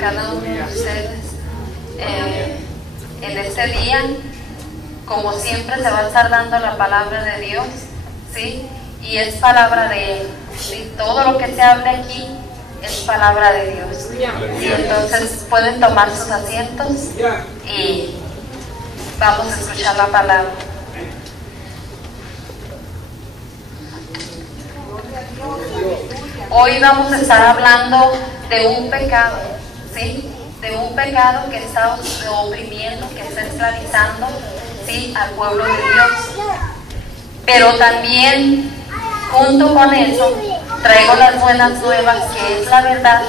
cada uno de ustedes en este día. Como siempre se va a estar dando la palabra de Dios, ¿sí? Y es palabra de Él, ¿sí? Todo lo que se hable aquí es palabra de Dios. Y entonces pueden tomar sus asientos y vamos a escuchar la palabra. Hoy vamos a estar hablando de un pecado, ¿sí? De un pecado que está oprimiendo, que está esclavizando, ¿sí?, al pueblo de Dios. Pero también, junto con eso, traigo las buenas nuevas, que es la verdad,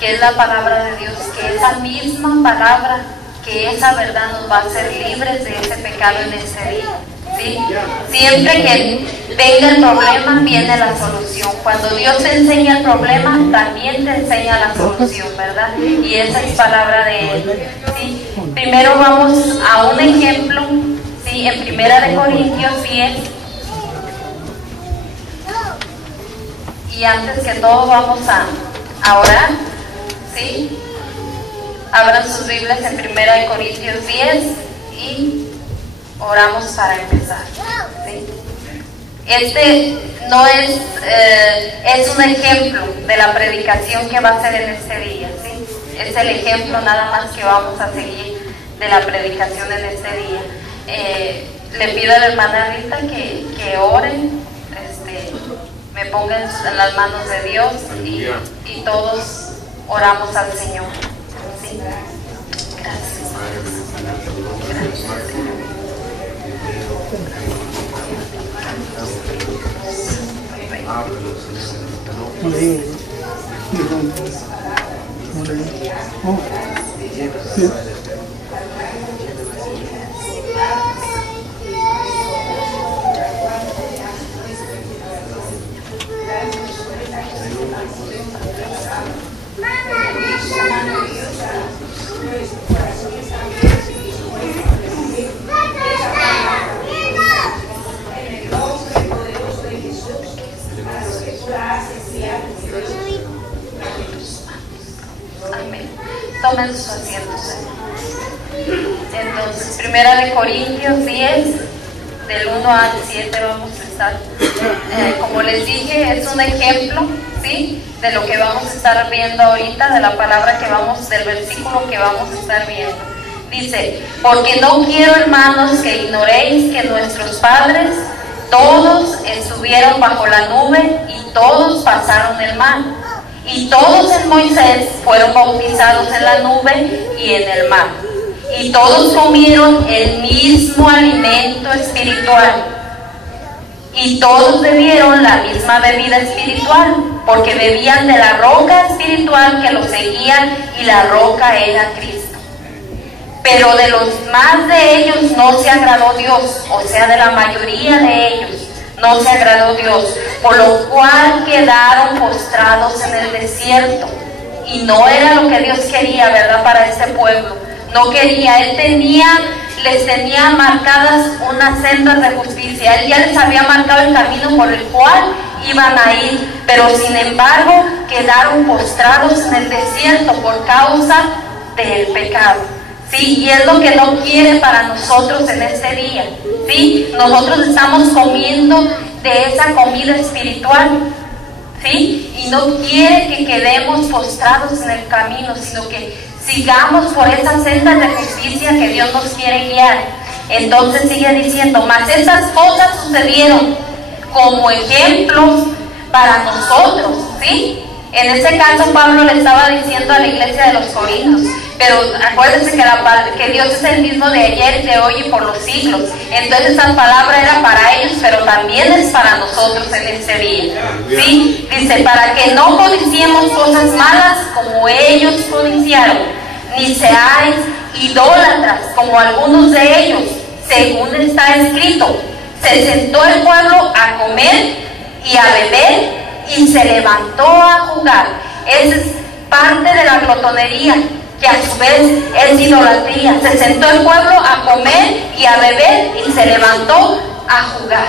que es la palabra de Dios, que esa misma palabra, que esa verdad nos va a hacer libres de ese pecado en este día, ¿sí? Siempre que venga el problema, viene la solución. Cuando Dios te enseña el problema, también te enseña la solución, ¿verdad? Y esa es palabra de Él, ¿sí? Primero vamos a un ejemplo, ¿sí? En 1 Corintios 10. Y antes que todo vamos a orar, ¿sí? Abran sus Biblias en 1 Corintios 10 y oramos para empezar, ¿sí? Este no es, es un ejemplo de la predicación que va a ser en este día, ¿sí? Es el ejemplo nada más que vamos a seguir de la predicación en este día. Le pido a la hermana Rita que oren, me pongan en las manos de Dios y todos oramos al Señor, ¿sí? Gracias. Gracias, Señor. Amén. Tomen sus asientos. Entonces, 1 Corintios 10, del 1 al 7 vamos a estar. Como les dije, es un ejemplo, ¿sí?, de lo que vamos a estar viendo ahorita, de la palabra que vamos, del versículo que vamos a estar viendo. Dice: porque no quiero, hermanos, que ignoréis que nuestros padres todos estuvieron bajo la nube y todos pasaron el mar. Y todos en Moisés fueron bautizados en la nube y en el mar. Y todos comieron el mismo alimento espiritual. Y todos bebieron la misma bebida espiritual, porque bebían de la roca espiritual que los seguía, y la roca era Cristo. Pero de los más de ellos no se agradó Dios, o sea, de la mayoría de ellos no se agradó Dios, por lo cual quedaron postrados en el desierto. Y no era lo que Dios quería, ¿verdad?, para este pueblo. No quería, les tenía marcadas unas sendas de justicia. Él ya les había marcado el camino por el cual iban a ir, pero sin embargo quedaron postrados en el desierto por causa del pecado, ¿sí? Y es lo que no quiere para nosotros en este día, ¿sí? Nosotros estamos comiendo de esa comida espiritual, ¿sí? Y no quiere que quedemos postrados en el camino, sino que sigamos por esas sendas de justicia que Dios nos quiere guiar. Entonces sigue diciendo: mas esas cosas sucedieron como ejemplos para nosotros, ¿sí? En este caso Pablo le estaba diciendo a la iglesia de los Corintios, pero acuérdense que Dios es el mismo de ayer, de hoy y por los siglos. Entonces esta palabra era para ellos, pero también es para nosotros en este día, ¿sí? Dice: para que no codiciemos cosas malas como ellos codiciaron, ni seáis idólatras como algunos de ellos, según está escrito: se sentó el pueblo a comer y a beber y se levantó a jugar. Esa es parte de la glotonería, que a su vez es idolatría. Se sentó el pueblo a comer y a beber y se levantó a jugar.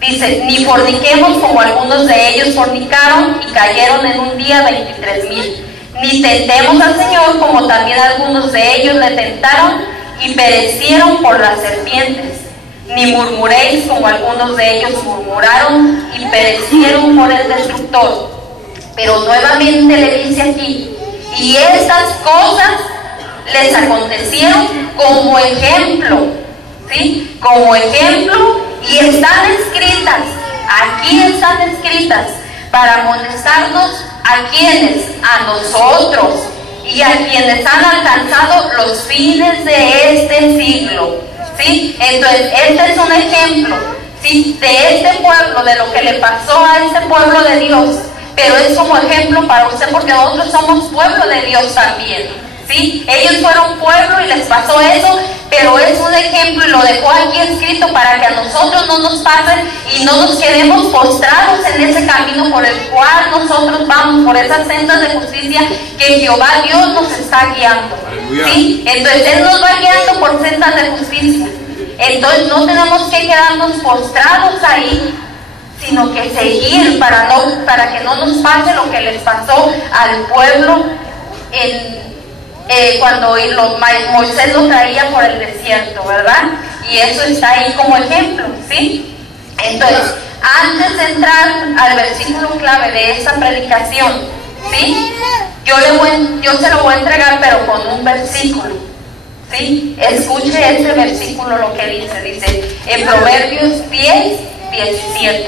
Dice: ni forniquemos como algunos de ellos fornicaron y cayeron en un día 23,000. Ni tentemos al Señor, como también algunos de ellos le tentaron y perecieron por las serpientes. Ni murmuréis, como algunos de ellos murmuraron y perecieron por el destructor. Pero nuevamente le dice aquí: y estas cosas les acontecieron como ejemplo, ¿sí? Como ejemplo, y están escritas, aquí están escritas, para amonestarnos a quienes, a nosotros, y a quienes han alcanzado los fines de este siglo, ¿sí? Entonces, este es un ejemplo, ¿sí? De este pueblo, de lo que le pasó a este pueblo de Dios, pero es como ejemplo para usted, porque nosotros somos pueblo de Dios también, ¿sí? Ellos fueron pueblo y les pasó eso, pero es un ejemplo y lo dejó aquí escrito para que a nosotros no nos pase y no nos quedemos postrados en ese camino por el cual nosotros vamos, por esas sendas de justicia que Jehová Dios nos está guiando, ¿sí? Entonces Él nos va guiando por sendas de justicia. Entonces no tenemos que quedarnos postrados ahí, sino que seguir para que no nos pase lo que les pasó al pueblo cuando Moisés lo traía por el desierto, ¿verdad? Y eso está ahí como ejemplo, ¿sí? Entonces, antes de entrar al versículo clave de esta predicación, ¿sí? Yo se lo voy a entregar, pero con un versículo, ¿sí? Escuche ese versículo lo que dice en Proverbios 10:17.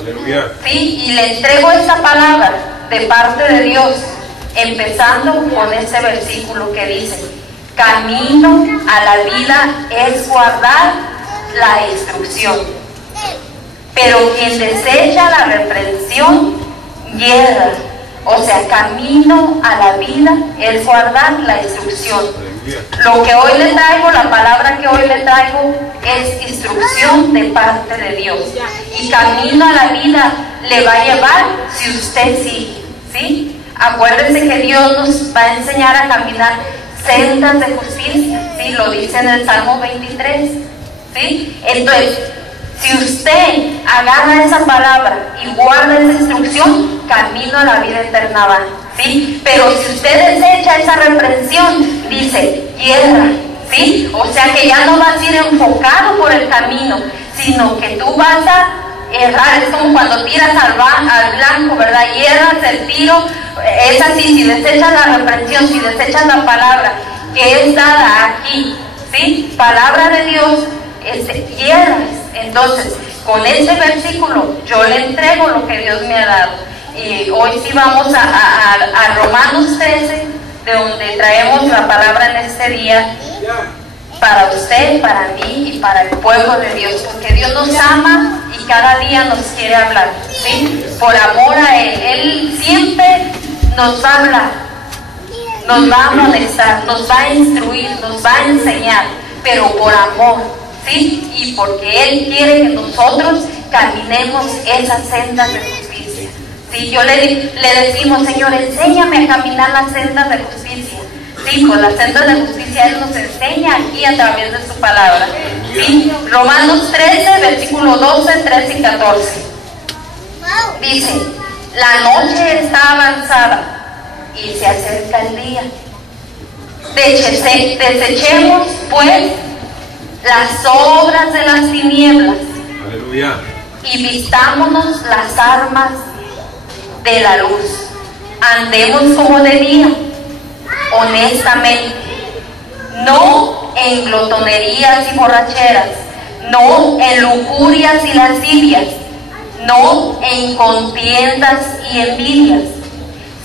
Aleluya. Sí, y le entrego esta palabra de parte de Dios, empezando con este versículo que dice: camino a la vida es guardar la instrucción, pero quien desecha la reprensión yerra. O sea, camino a la vida es guardar la instrucción. Lo que hoy le traigo, la palabra que hoy le traigo, es instrucción de parte de Dios. Y camino a la vida le va a llevar si usted sigue, ¿sí? Acuérdense que Dios nos va a enseñar a caminar sendas de justicia, ¿sí? Lo dice en el Salmo 23, ¿sí? Entonces, si usted agarra esa palabra y guarda esa instrucción, camino a la vida eterna va, ¿sí? Pero si usted desecha esa reprensión, dice, yerra, ¿sí? O sea que ya no vas a ir enfocado por el camino, sino que tú vas a errar. Es como cuando tiras al blanco, ¿verdad? Hierras el tiro, es así. Si desechas la reprensión, si desechas la palabra que es dada aquí, ¿sí? Palabra de Dios, hierras. Entonces, con este versículo yo le entrego lo que Dios me ha dado. Y hoy sí vamos a Romanos 13, de donde traemos la palabra en este día para usted, para mí y para el pueblo de Dios, porque Dios nos ama y cada día nos quiere hablar, ¿sí? Por amor a Él. Él siempre nos va a hablar, nos va a amonestar, nos va a instruir, nos va a enseñar, pero por amor, ¿sí? Y porque Él quiere que nosotros caminemos esas sendas de justicia, ¿sí? Yo le decimos: Señor, enséñame a caminar las sendas de justicia. Sí, pues las sendas de justicia Él nos enseña aquí a través de su palabra, ¿sí? Romanos 13, versículo 12, 13 y 14. Dice: la noche está avanzada y se acerca el día. Desechemos, pues, las obras de las tinieblas. Aleluya. Y vistámonos las armas de la luz. Andemos como de día, honestamente, no en glotonerías y borracheras, no en lujurias y lascivias, no en contiendas y envidias,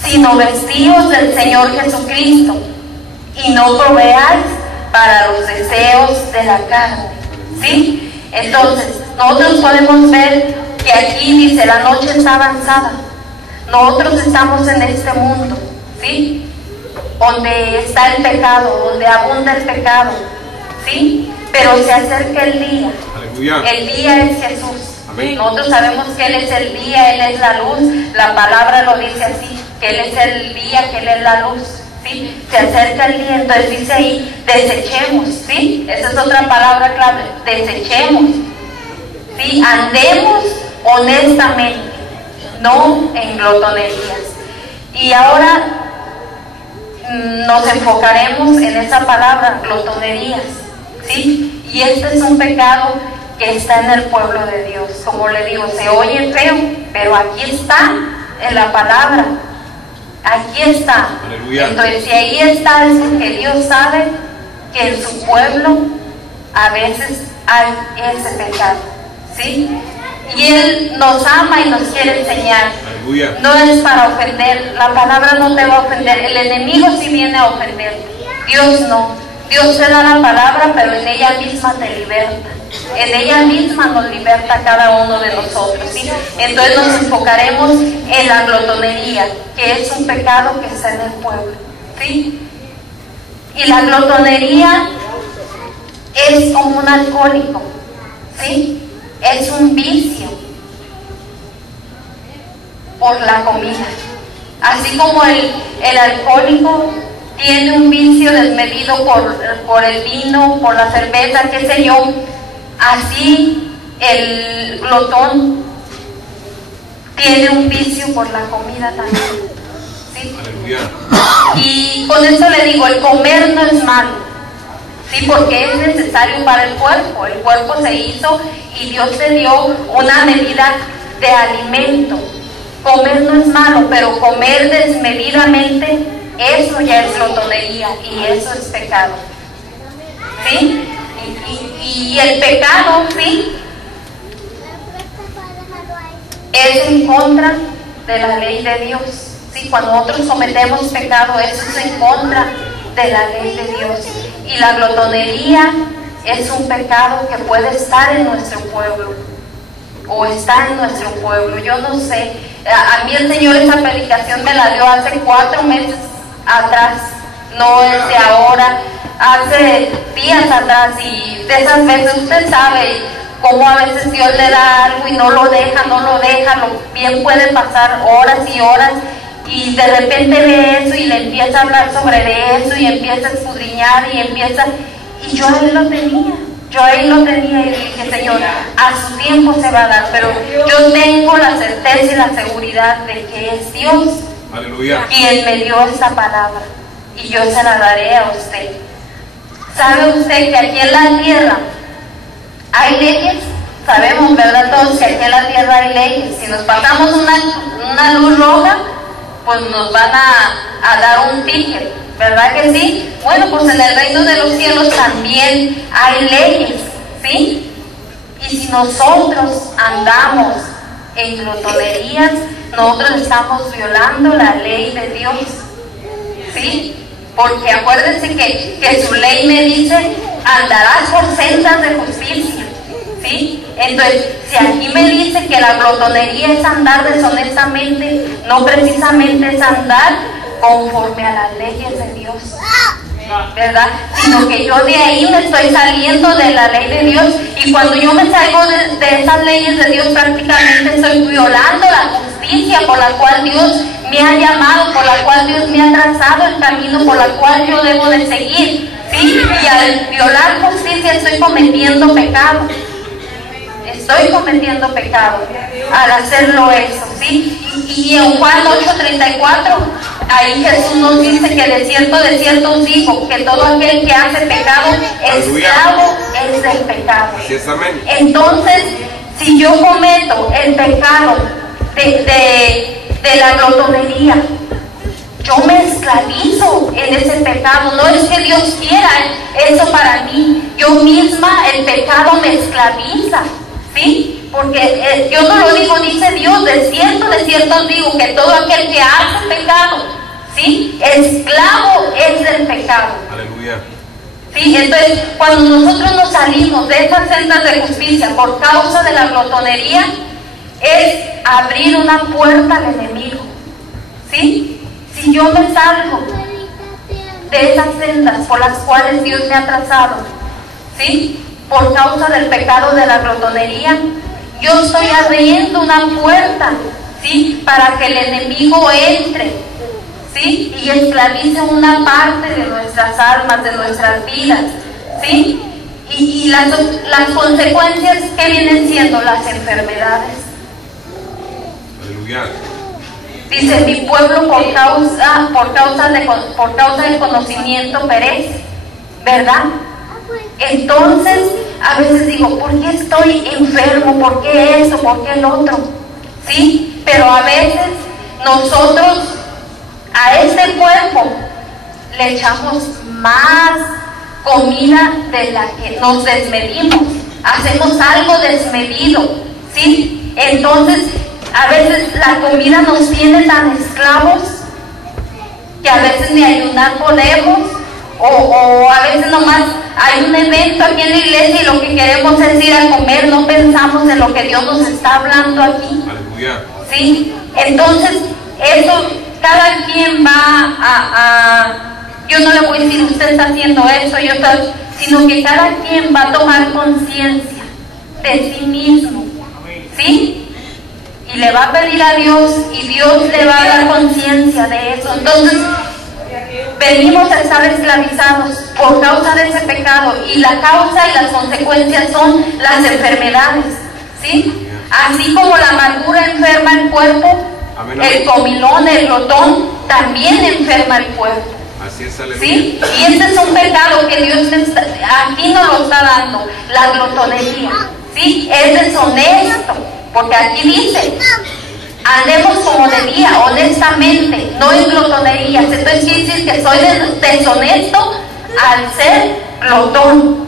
sino vestidos del Señor Jesucristo, y no proveáis para los deseos de la carne, ¿sí? Entonces, nosotros podemos ver que aquí dice: la noche está avanzada. Nosotros estamos en este mundo, ¿sí? Donde está el pecado, donde abunda el pecado, ¿sí? Pero se acerca el día. Aleluya. El día es Jesús. Amén. Nosotros sabemos que Él es el día, Él es la luz. La palabra lo dice así, que Él es el día, que Él es la luz, ¿sí? Se acerca el día. Entonces dice ahí: desechemos, ¿sí? Esa es otra palabra clave: desechemos, ¿sí? Andemos honestamente, no en glotonerías. Y ahora nos enfocaremos en esa palabra, glotonerías, ¿sí? Y este es un pecado que está en el pueblo de Dios. Como le digo, se oye feo, pero aquí está en la palabra. Aquí está. Aleluya. Entonces, si ahí está, es porque Dios sabe que en su pueblo a veces hay ese pecado, ¿sí? Y Él nos ama y nos quiere enseñar. Aleluya. No es para ofender, la palabra no te va a ofender, el enemigo sí viene a ofender, Dios no. Dios te da la palabra, pero en ella misma te liberta. En ella misma nos liberta a cada uno de nosotros, ¿sí? Entonces nos enfocaremos en la glotonería, que es un pecado que está en el pueblo, ¿sí? Y la glotonería es como un alcohólico, ¿sí? Es un vicio por la comida. Así como el alcohólico tiene un vicio desmedido por el vino, por la cerveza, qué sé yo, así el glotón tiene un vicio por la comida también, ¿sí? Aleluya. Y con esto le digo, el comer no es malo, ¿sí? Porque es necesario para el cuerpo se hizo y Dios te dio una medida de alimento. Comer no es malo, pero comer desmedidamente, eso ya es glotonería y eso es pecado, ¿sí? Y el pecado, ¿sí?, es en contra de la ley de Dios, ¿sí? Cuando nosotros cometemos pecado, eso es en contra de la ley de Dios. Y la glotonería es un pecado que puede estar en nuestro pueblo, o está en nuestro pueblo, yo no sé. A mí el Señor esa predicación me la dio hace 4 meses atrás, no es de ahora, hace días atrás, y de esas veces usted sabe cómo a veces Dios le da algo y no lo deja, bien puede pasar horas y horas, y de repente ve eso y le empieza a hablar sobre de eso y empieza a escudriñar y yo ahí lo tenía y dije, Señor, a su tiempo se va a dar, pero yo tengo la certeza y la seguridad de que es Dios. Aleluya. Quien me dio esta palabra y yo se la daré a usted. ¿Sabe usted que aquí en la tierra hay leyes? Sabemos, ¿verdad? Todos que aquí en la tierra hay leyes. Si nos pasamos una luz roja, pues nos van a dar un ticket, ¿verdad que sí? Bueno, pues en el reino de los cielos también hay leyes, ¿sí? Y si nosotros andamos en glotonerías, nosotros estamos violando la ley de Dios, ¿sí? Porque acuérdense que su ley me dice, andarás por sendas de justicia, ¿sí? Entonces, si aquí me dice que la glotonería es andar deshonestamente, no precisamente es andar conforme a las leyes de Dios, ¿verdad? Sino que yo de ahí me estoy saliendo de la ley de Dios, y cuando yo me salgo de esas leyes de Dios, prácticamente estoy violando la justicia por la cual Dios me ha llamado, por la cual Dios me ha trazado el camino por la cual yo debo de seguir, ¿sí? Y al violar justicia estoy cometiendo pecado. Estoy cometiendo pecado al hacerlo eso, ¿sí? Y en Juan 8:34, ahí Jesús nos dice que de cierto os digo, que todo aquel que hace pecado, esclavo es del pecado. Así es, amén. Entonces, si yo cometo el pecado de la glotonería, yo me esclavizo en ese pecado. No es que Dios quiera eso para mí, yo misma, el pecado me esclaviza, ¿sí? Porque yo no lo digo, dice Dios, de cierto os digo, que todo aquel que hace pecado, ¿sí?, esclavo es del pecado. Aleluya. ¿Sí? Entonces, cuando nosotros nos salimos de esas sendas de justicia por causa de la glotonería, es abrir una puerta al enemigo, ¿sí? Si yo me salgo de esas sendas por las cuales Dios me ha trazado, ¿sí?, por causa del pecado de la glotonería, yo estoy abriendo una puerta, ¿sí?, para que el enemigo entre, ¿sí?, y esclavice una parte de nuestras almas, de nuestras vidas, ¿sí? Y las consecuencias que vienen siendo las enfermedades. Aleluya. Dice, mi pueblo por causa del conocimiento perece, ¿verdad? Entonces, a veces digo, ¿por qué estoy enfermo? ¿Por qué eso? ¿Por qué el otro? ¿Sí? Pero a veces nosotros a este cuerpo le echamos más comida de la que nos desmedimos. Hacemos algo desmedido, ¿sí? Entonces, a veces la comida nos tiene tan esclavos que a veces ni ayunar podemos, o a veces nomás hay un evento aquí en la iglesia y lo que queremos es ir a comer, no pensamos en lo que Dios nos está hablando aquí. Aleluya. ¿Sí? Entonces, eso, cada quien va yo no le voy a decir usted está haciendo eso, sino que cada quien va a tomar conciencia de sí mismo, ¿sí? Y le va a pedir a Dios y Dios le va a dar conciencia de eso. Entonces, venimos a estar esclavizados por causa de ese pecado, y la causa y las consecuencias son las enfermedades, ¿sí? Así como la amargura enferma el cuerpo, el comilón, el glotón, también enferma el cuerpo. Así es, aleluya. ¿Sí? Y este es un pecado que Dios aquí nos lo está dando, la glotonería, ¿sí? Es deshonesto, porque aquí dice, andemos como debía, honestamente, no en glotonerías. Entonces quiere decir que soy deshonesto al ser glotón,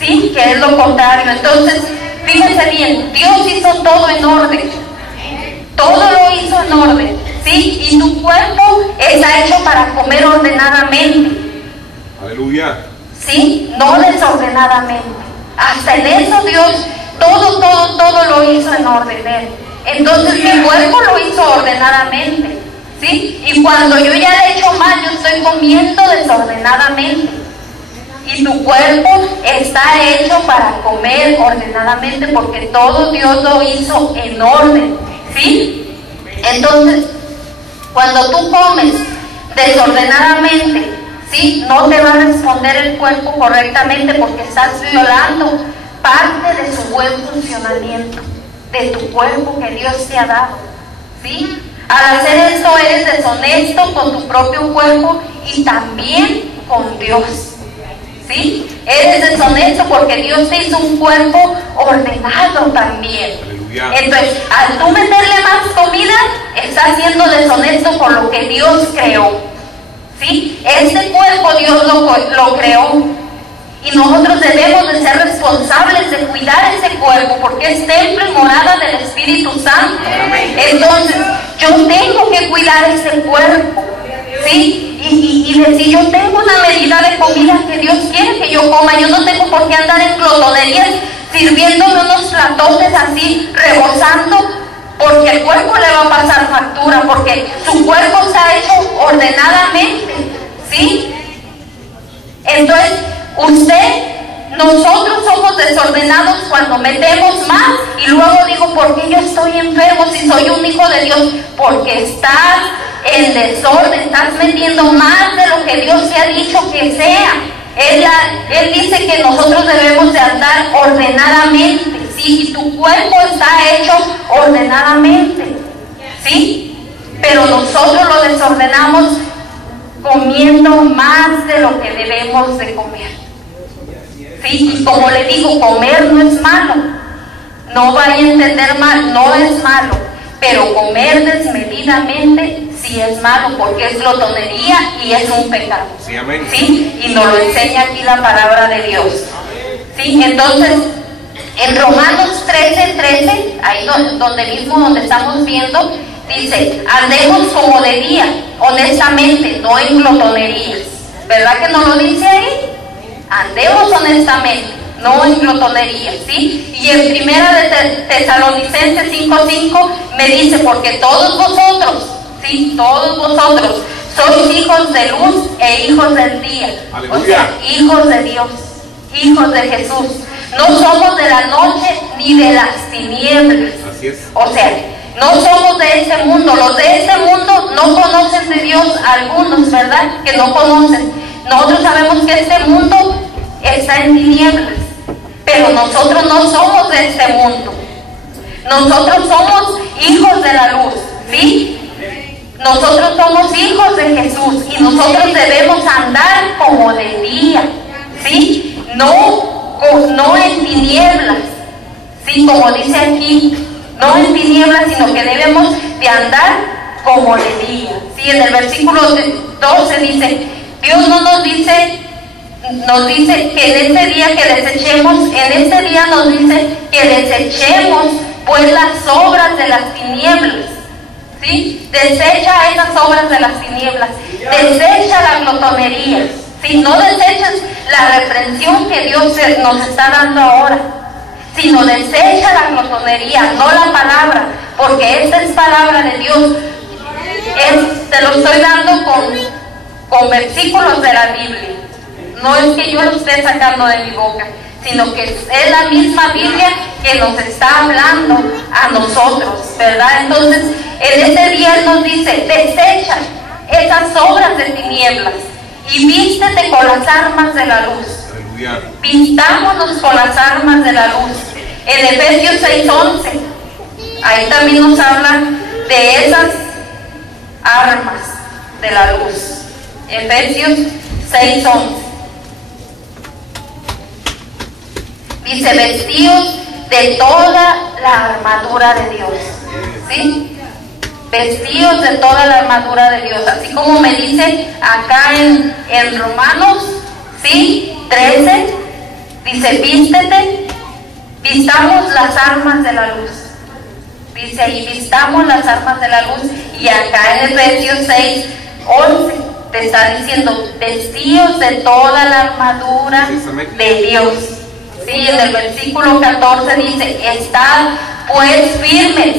¿sí? Que es lo contrario. Entonces, fíjense bien, Dios hizo todo en orden, todo lo hizo en orden, ¿sí? Y tu cuerpo está hecho para comer ordenadamente. Aleluya. ¿Sí? No desordenadamente. Hasta en eso Dios, todo lo hizo en orden. Entonces mi cuerpo lo hizo ordenadamente, ¿sí? Y cuando yo ya le he hecho mal, yo estoy comiendo desordenadamente. Y tu cuerpo está hecho para comer ordenadamente, porque todo Dios lo hizo en orden, ¿sí? Entonces, cuando tú comes desordenadamente, ¿sí? No te va a responder el cuerpo correctamente, porque estás violando parte de su buen funcionamiento, de tu cuerpo que Dios te ha dado, ¿sí? Al hacer esto eres deshonesto con tu propio cuerpo y también con Dios, ¿sí? Eres deshonesto porque Dios te hizo un cuerpo ordenado también. Aleluya. Entonces, al tú meterle más comida, estás siendo deshonesto con lo que Dios creó, ¿sí? Este cuerpo Dios lo creó, y nosotros debemos de ser responsables de cuidar ese cuerpo, porque es templo y morada del Espíritu Santo. Entonces, yo tengo que cuidar ese cuerpo, ¿sí? Y decir, yo tengo una medida de comida que Dios quiere que yo coma. Yo no tengo por qué andar en glotonerías sirviéndome unos platotes así, rebosando, porque el cuerpo le va a pasar factura, porque su cuerpo está hecho ordenadamente, ¿sí? Entonces, nosotros somos desordenados cuando metemos más, y luego digo, ¿por qué yo estoy enfermo si soy un hijo de Dios? Porque estás en desorden, estás metiendo más de lo que Dios te ha dicho que sea. Él dice que nosotros debemos de andar ordenadamente, ¿sí? Y tu cuerpo está hecho ordenadamente, ¿sí? Pero nosotros lo desordenamos comiendo más de lo que debemos de comer. ¿Sí? Y como le digo, comer no es malo, no vaya a entender mal, no es malo, pero comer desmedidamente sí es malo, porque es glotonería y es un pecado. Sí, amén. ¿Sí? Y nos lo enseña aquí la palabra de Dios. ¿Sí? Entonces, en Romanos 13:13, ahí donde estamos viendo, dice, andemos como debía, honestamente, no en glotonerías. ¿Verdad que no lo dice ahí? Andemos honestamente, no en glotonería, ¿sí? Y en Primera de Tesalonicenses 5:5 me dice, porque todos vosotros, ¿sí? Todos vosotros sois hijos de luz e hijos del día. Aleluya. O sea, hijos de Dios, hijos de Jesús. No somos de la noche ni de las tinieblas. Así es. O sea, no somos de este mundo. Los de este mundo no conocen de Dios, algunos, ¿verdad? Que no conocen. Nosotros sabemos que este mundo está en tinieblas, pero nosotros no somos de este mundo. Nosotros somos hijos de la luz, ¿sí? Nosotros somos hijos de Jesús y nosotros debemos andar como de día, ¿sí? No en tinieblas, ¿sí? Como dice aquí, no en tinieblas, sino que debemos de andar como de día, ¿sí? En el versículo 12 dice, Dios no nos dice que en ese día que desechemos, en ese día nos dice que desechemos pues las obras de las tinieblas, ¿sí? Desecha esas obras de las tinieblas, desecha la glotonería, ¿sí? No deseches la reprensión que Dios nos está dando ahora, sino desecha la glotonería, no la palabra, porque esta es palabra de Dios. Te lo estoy dando con versículos de la Biblia. No es que yo lo esté sacando de mi boca, sino que es la misma Biblia que nos está hablando a nosotros, ¿verdad? Entonces, en ese día Él nos dice, desecha esas obras de tinieblas y vístete con las armas de la luz. Aleluya. Vistámonos con las armas de la luz. En Efesios 6:11, ahí también nos habla de esas armas de la luz. Efesios 6:11. Dice, vestidos de toda la armadura de Dios, ¿sí? Vestidos de toda la armadura de Dios, así como me dice acá en Romanos, ¿sí? 13, dice, vístete, vistamos las armas de la luz, dice ahí, vistamos las armas de la luz. Y acá en Efesios 6:11 te está diciendo, vestidos de toda la armadura de Dios. Sí, en el versículo 14 dice, estad pues firmes,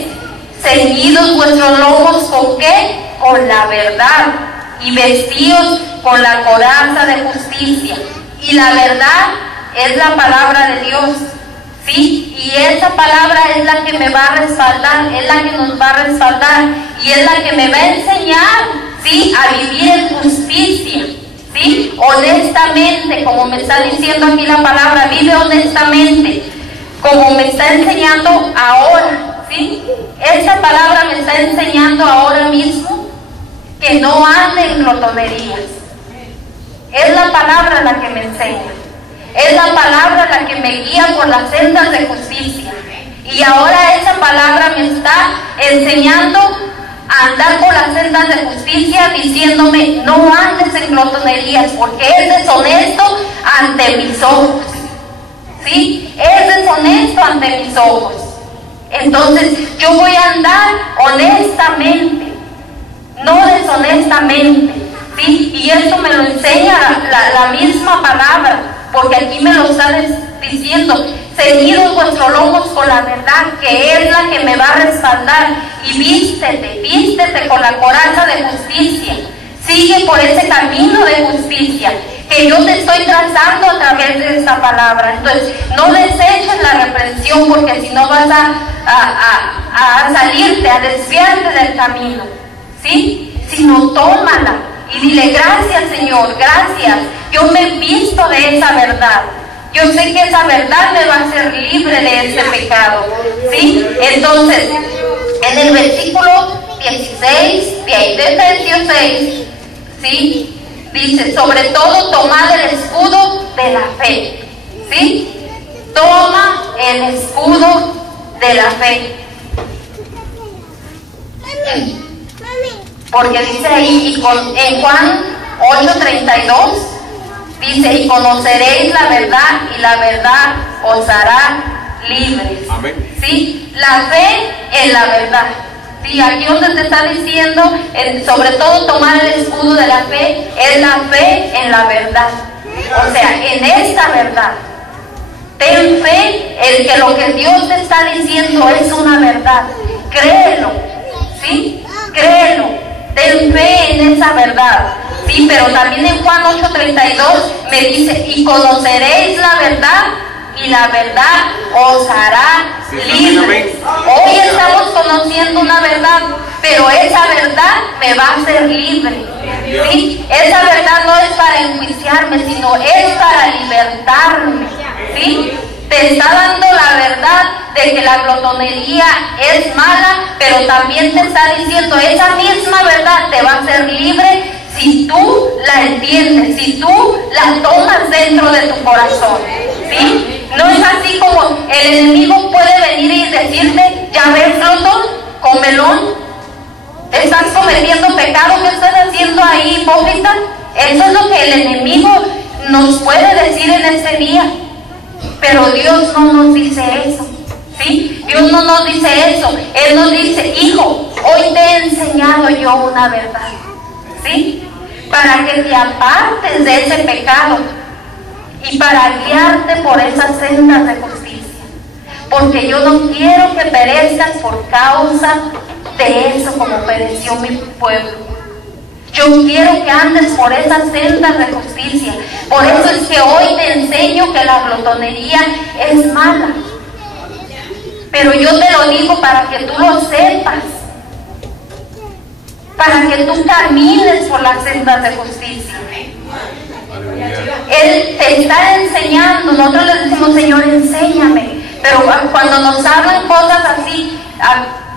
ceñidos vuestros lomos ¿con qué? Con la verdad, y vestidos con la coraza de justicia. Y la verdad es la palabra de Dios, ¿sí? Y esa palabra es la que me va a respaldar, es la que nos va a respaldar, y es la que me va a enseñar, ¿sí? A vivir en justicia, ¿sí? Honestamente, como me está diciendo aquí la palabra, vive honestamente, como me está enseñando ahora, ¿sí? Esa palabra me está enseñando ahora mismo que no ande en glotonerías. Es la palabra la que me enseña, es la palabra la que me guía por las sendas de justicia. Y ahora esa palabra me está enseñando a andar por las sendas de justicia, diciéndome, no andes en glotonerías, porque es deshonesto ante mis ojos, ¿sí? Es deshonesto ante mis ojos. Entonces yo voy a andar honestamente, no deshonestamente, ¿sí? Y esto me lo enseña la misma palabra, porque aquí me lo está diciendo, ceñidos vuestros lomos con la verdad, que es la que me va a respaldar, y vístete con la coraza de justicia. Sigue por ese camino de justicia que yo te estoy trazando a través de esta palabra. Entonces, no deseches la reprensión, porque si no vas a salirte, a desviarte del camino, ¿sí? Sino tómala y dile, gracias Señor, gracias, yo me he visto de esa verdad. Yo sé que esa verdad me va a hacer libre de ese pecado, ¿sí? Entonces, en el versículo 16 de ahí de Efesios 6, ¿sí? Dice, sobre todo tomad el escudo de la fe, ¿sí? Toma el escudo de la fe. Porque dice ahí, en Juan 8:32, dice, y conoceréis la verdad, y la verdad os hará libres. Amén. ¿Sí? La fe en la verdad. Sí, aquí donde te está diciendo, sobre todo tomar el escudo de la fe, es la fe en la verdad. O sea, en esta verdad. Ten fe en que lo que Dios te está diciendo es una verdad. Créelo, ¿sí? Créelo. Ten fe en esa verdad. Sí, pero también en Juan 8:32 me dice, y conoceréis la verdad, y la verdad os hará libres. Hoy estamos conociendo una verdad, pero esa verdad me va a hacer libre, ¿sí? Esa verdad no es para enjuiciarme, sino es para libertarme, ¿sí? Te está dando la verdad de que la glotonería es mala, pero también te está diciendo esa misma verdad te va a hacer libre si tú la entiendes, si tú la tomas dentro de tu corazón, ¿sí? No es así como el enemigo puede venir y decirte, ya ves, glotón, comelón, estás cometiendo pecado, ¿qué estás haciendo ahí, hipócrita? Eso es lo que el enemigo nos puede decir en ese día, pero Dios no nos dice eso, ¿sí? Dios no nos dice eso. Él nos dice, hijo, hoy te he enseñado yo una verdad, ¿sí? Para que te apartes de ese pecado y para guiarte por esas sendas de justicia, porque yo no quiero que perezcas por causa de eso como pereció mi pueblo. Yo quiero que andes por esas sendas de justicia. Por eso es que hoy te enseño que la glotonería es mala, pero yo te lo digo para que tú lo sepas, para que tú camines por las sendas de justicia. Él te está enseñando. Nosotros le decimos, Señor, enséñame, pero cuando nos hablan cosas así,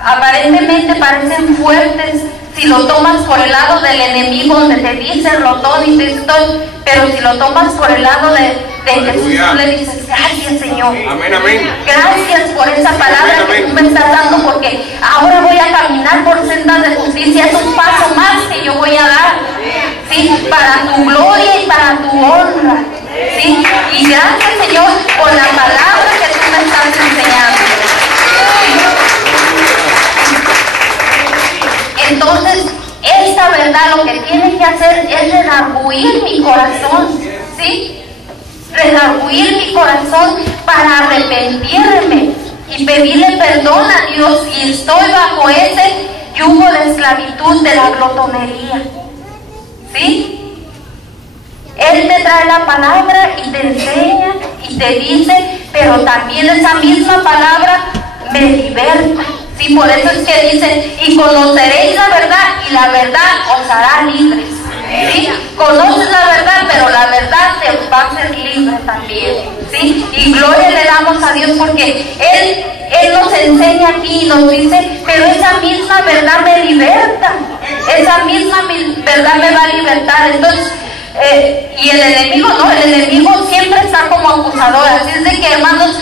aparentemente parecen fuertes, si lo tomas por el lado del enemigo, donde te dice glotón y te dice todo, pero si lo tomas por el lado de Jesús, tú le dices, gracias, Señor. Amén, amén. Gracias por esa palabra, amén, que tú me estás dando, porque ahora voy a caminar por sendas de justicia. Es un paso más que yo voy a dar, ¿sí? Para tu gloria y para tu honra, ¿sí? Y gracias, Señor, por la palabra que tú me estás enseñando. Entonces, esta verdad lo que tiene que hacer es redarguir mi corazón, ¿sí? Redarguir mi corazón para arrepentirme y pedirle perdón a Dios, y estoy bajo ese yugo de esclavitud de la glotonería, ¿sí? Él te trae la palabra y te enseña y te dice, pero también esa misma palabra me liberta. Sí, por eso es que dice, y conoceréis la verdad, y la verdad os hará libres. ¿Sí? Conoces la verdad, pero la verdad te va a hacer libre también. ¿Sí? Y gloria le damos a Dios, porque Él nos enseña aquí y nos dice, pero esa misma verdad me liberta. Esa misma verdad me va a libertar. Entonces, y el enemigo no, el enemigo siempre está como acusador. Así es de que, hermanos,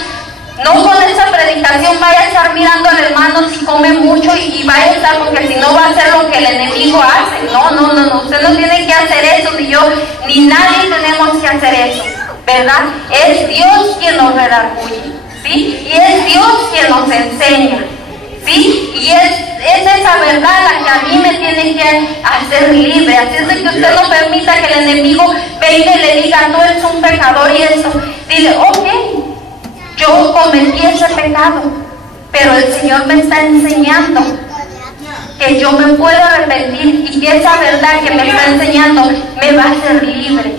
no con esa predicación vaya a estar mirando al hermano si come mucho y vaya a estar, porque si no va a hacer lo que el enemigo hace. No, usted no tiene que hacer eso, ni yo, ni nadie tenemos que hacer eso, ¿verdad? Es Dios quien nos redarguye, ¿sí? Y es Dios quien nos enseña, ¿sí? Y es esa verdad la que a mí me tiene que hacer libre. Así es de que usted no permita que el enemigo venga y le diga, tú eres un pecador y eso. Dile, ok, yo cometí ese pecado, pero el Señor me está enseñando que yo me puedo arrepentir y que esa verdad que me está enseñando me va a hacer libre.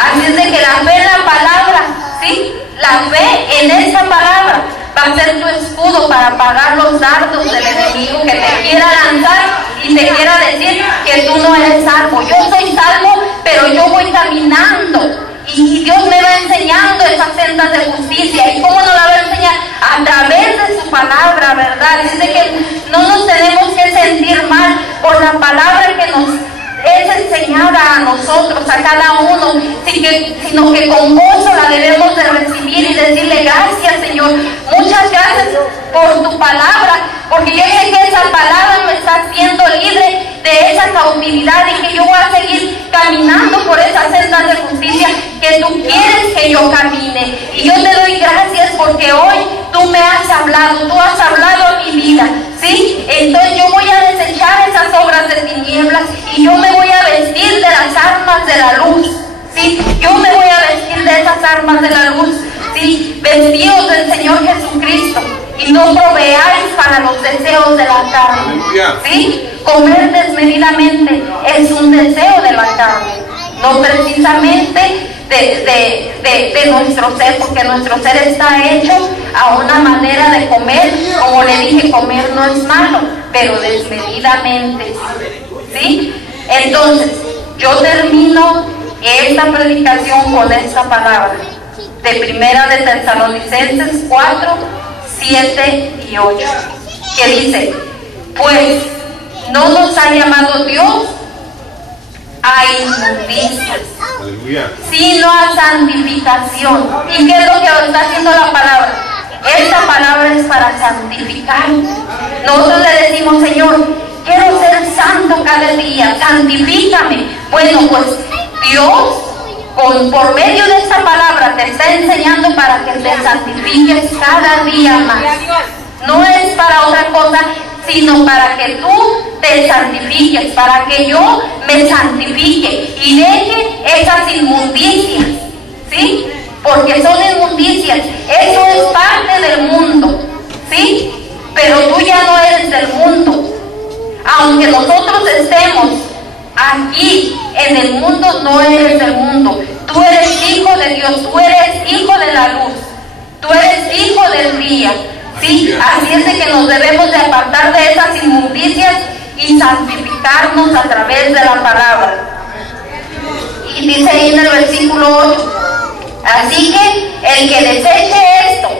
Así es de que la fe en la palabra, ¿sí? La fe en esa palabra va a ser tu escudo para apagar los dardos del enemigo que te quiera lanzar y te quiera decir que tú no eres salvo. Yo soy salvo, pero yo voy caminando. Y Dios me va enseñando esas sendas de justicia. ¿Y cómo nos la va a enseñar? A través de su palabra, ¿verdad? Dice que no nos tenemos que sentir mal por la palabra que nos es enseñada a nosotros, a cada uno, sino que con gozo la debemos de recibir y decirle, gracias, Señor, muchas gracias por tu palabra, porque yo sé que esa palabra me está haciendo libre de esa cautividad y que yo voy a seguir caminando por esas sendas de justicia que tú quieres que yo camine. Y yo te doy gracias porque hoy tú me has hablado, tú has hablado a mi vida, ¿sí? Entonces yo voy a desechar esas obras de tinieblas y yo me voy a vestir de las armas de la luz, ¿sí? Yo me voy a vestir de esas armas de la luz, ¿sí? Vestidos del Señor Jesucristo, y no proveáis para los deseos de la carne, ¿sí? Comer desmedidamente es un deseo de la carne, no precisamente de nuestro ser, porque nuestro ser está hecho a una manera de comer. Como le dije, comer no es malo, pero desmedidamente, ¿sí? Entonces, yo termino esta predicación con esta palabra de Primera de Tesalonicenses 4, 7 y 8, que dice, pues no nos ha llamado Dios a inmundicias, Aleluya. sino a santificación. ¿Y qué es lo que está haciendo la palabra? Esta palabra es para santificar. Nosotros le decimos, Señor, quiero ser santo cada día, santifícame. Bueno, pues Dios, por medio de esta palabra, te está enseñando para que te santifiques cada día más. No es para otra cosa, sino para que tú te santifiques, para que yo me santifique y deje esas inmundicias, ¿sí? Porque son inmundicias, eso es parte del mundo, ¿sí? Pero tú ya no eres del mundo. Aunque nosotros estemos aquí en el mundo, no eres del mundo. Tú eres hijo de Dios, tú eres hijo de la luz, tú eres hijo del día, ¿sí? Así es de que nos debemos de apartar de esas inmundicias y santificarnos a través de la palabra. Y dice ahí en el versículo 8, así que el que deseche esto,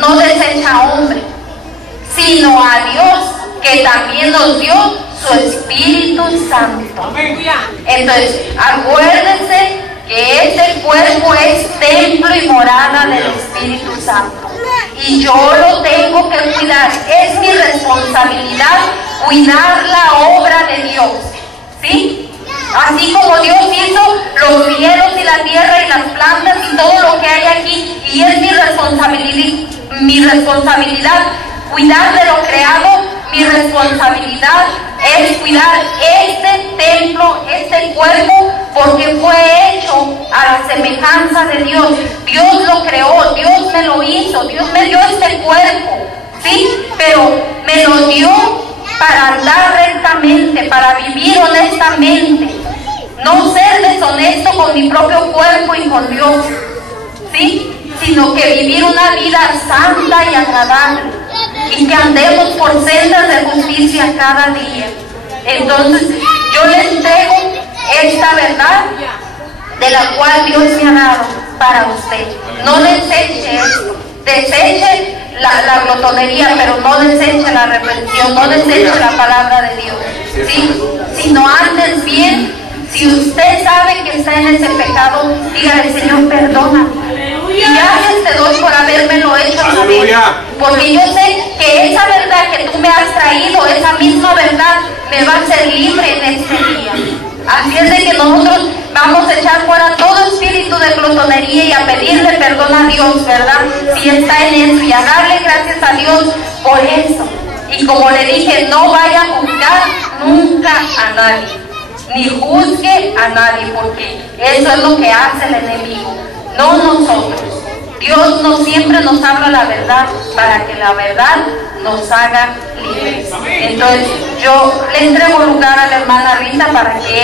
no desecha a hombre, sino a Dios, que también nos dio su Espíritu Santo. Entonces, acuérdense que este cuerpo es templo y morada del Espíritu Santo. Y yo lo tengo que cuidar. Es mi responsabilidad cuidar la obra de Dios, ¿sí? Así como Dios hizo los cielos y la tierra y las plantas y todo lo que hay aquí, y es mi responsabilidad cuidar de lo creado. Mi responsabilidad es cuidar este templo, este cuerpo, porque fue hecho a la semejanza de Dios. Dios lo creó, Dios me lo hizo, Dios me dio este cuerpo, ¿sí? Pero me lo dio para andar rectamente, para vivir honestamente, no ser deshonesto con mi propio cuerpo y con Dios, ¿sí? Sino que vivir una vida santa y agradable, y que andemos por sendas de justicia cada día. Entonces yo le entrego esta verdad de la cual Dios me ha dado para usted. No deseche esto, deseche la glotonería, pero no deseche la reprensión, no deseche la palabra de Dios, ¿sí? Sino antes bien, si usted sabe que está en ese pecado, dígale, Señor, perdona. Y gracias te doy por habérmelo hecho saber, porque yo sé que esa verdad que tú me has traído, esa misma verdad me va a hacer libre en este día. Así es de que nosotros vamos a echar fuera todo espíritu de glotonería y a pedirle perdón a Dios, ¿verdad? Si está en eso, y a darle gracias a Dios por eso. Y como le dije, no vaya a juzgar nunca a nadie, ni juzgue a nadie, porque eso es lo que hace el enemigo, no nosotros. Dios no siempre nos habla la verdad para que la verdad nos haga libres. Entonces yo le entrego lugar a la hermana Rita para que